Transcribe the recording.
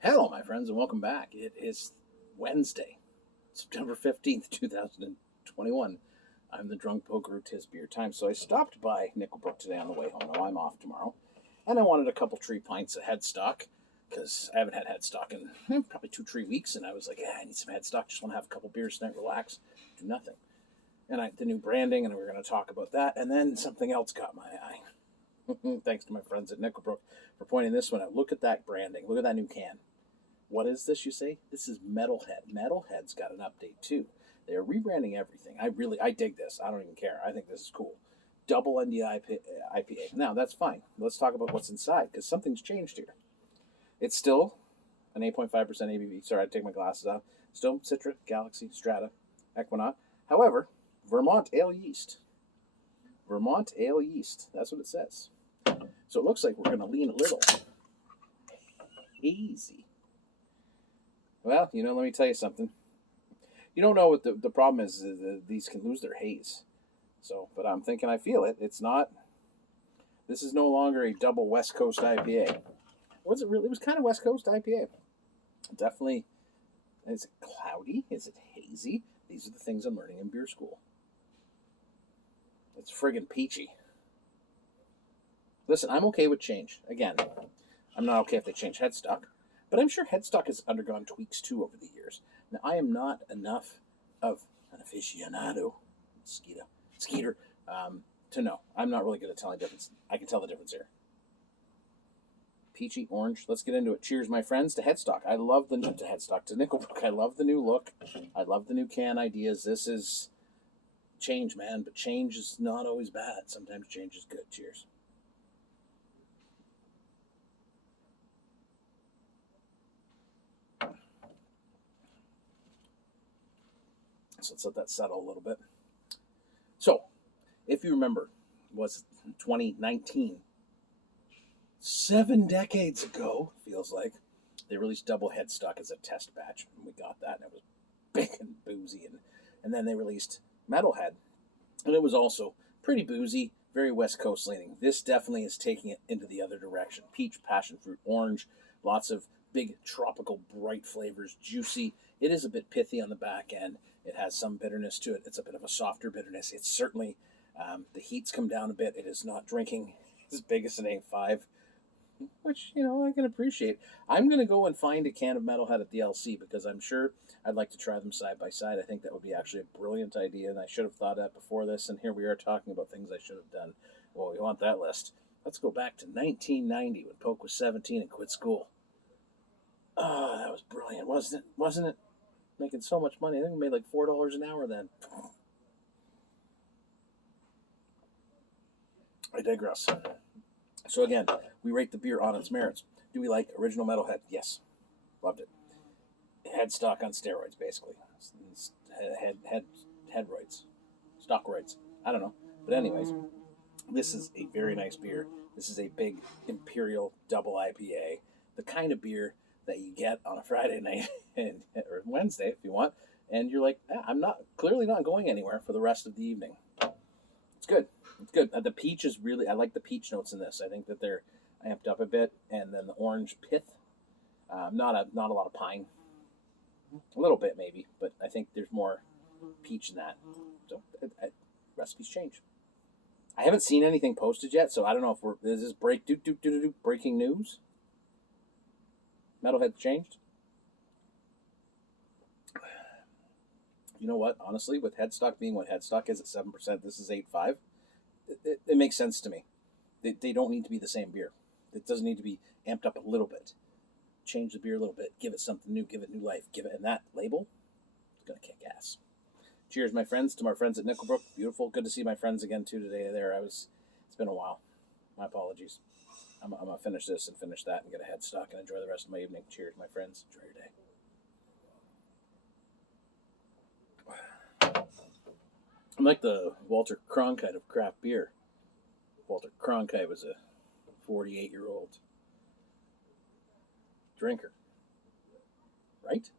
Hello, my friends, and welcome back. It is Wednesday, September 15th, 2021. I'm the drunk poker, 'tis beer time. So I stopped by Nickelbrook today on the way home. Now I'm off tomorrow. And I wanted a couple tree pints of headstock because I haven't had headstock in probably 2 3 weeks. And I was like, I need some headstock. Just want to have a couple beers tonight, relax, do nothing. And the new branding, and we are going to talk about that. And then something else caught my eye. Thanks to my friends at Nickelbrook for pointing this one out. Look at that branding. Look at that new can. What is this, you say? This is Metalhead. Metalhead's got an update too. They are rebranding everything. I dig this. I don't even care. I think this is cool. Double NDI IPA. Now, that's fine. Let's talk about what's inside because something's changed here. It's still an 8.5% ABV. Sorry, I take my glasses off. Still Citra, Galaxy, Strata, Equinaut. However, Vermont Ale Yeast. Vermont Ale Yeast. That's what it says. So it looks like we're going to lean a little hazy. Well, let me tell you something. You don't know what the problem is. These can lose their haze. So, but I'm thinking I feel it. It's not. This is no longer a double West Coast IPA. Was it really? It was kind of West Coast IPA. Definitely. Is it cloudy? Is it hazy? These are the things I'm learning in beer school. It's friggin' peachy. Listen, I'm okay with change. Again, I'm not okay if they change headstock. But I'm sure headstock has undergone tweaks too over the years. Now, I am not enough of an aficionado, Skeeter, to know. I'm not really good at telling the difference. I can tell the difference here. Peachy, orange. Let's get into it. Cheers, my friends, to headstock. I love to headstock, to Nickelbrook. I love the new look. I love the new can ideas. This is change, man, but change is not always bad. Sometimes change is good. Cheers. So let's let that settle a little bit. So, if you remember, it was 2019, 7 decades ago, feels like, they released double headstock as a test batch, and we got that, and it was big and boozy, and then they released Metalhead, and it was also pretty boozy, very West Coast leaning. This definitely is taking it into the other direction. Peach, passion fruit, orange, lots of big tropical bright flavors, juicy. It is a bit pithy on the back end. It has some bitterness to it. It's a bit of a softer bitterness. It's certainly, the heat's come down a bit. It is not drinking as big as an A5, which, I can appreciate. I'm going to go and find a can of Metalhead at the LC because I'm sure I'd like to try them side by side. I think that would be actually a brilliant idea, and I should have thought that before this, and here we are talking about things I should have done. Well, we want that list. Let's go back to 1990 when Poke was 17 and quit school. Oh, that was brilliant, wasn't it? Wasn't it? Making so much money. I think we made like $4 an hour then. I digress. So again, we rate the beer on its merits. Do we like original Metalhead? Yes. Loved it. Headstock on steroids, basically. Headroids. Stockroids. I don't know. But anyways, this is a very nice beer. This is a big Imperial double IPA. The kind of beer that you get on a Friday night or Wednesday if you want, and you're like, I'm clearly not going anywhere for the rest of the evening. It's good. It's good. The peach is really, I like the peach notes in this. I think that they're amped up a bit, and then the orange pith, not a lot of pine, a little bit maybe, but I think there's more peach in that. So recipes change. I haven't seen anything posted yet, so I don't know if is this breaking news? Metalhead's changed. You know what? Honestly, with headstock being what headstock is at 7%, this is 8.5. It makes sense to me. They don't need to be the same beer. It doesn't need to be amped up a little bit. Change the beer a little bit. Give it something new. Give it new life. And that label, it's going to kick ass. Cheers, my friends, to my friends at Nickelbrook. Beautiful. Good to see my friends again, too, today. It's been a while. My apologies. I'm going to finish this and finish that and get a headstock and enjoy the rest of my evening. Cheers, my friends. Enjoy your day. I'm like the Walter Cronkite of craft beer. Walter Cronkite was a 48-year-old drinker, right?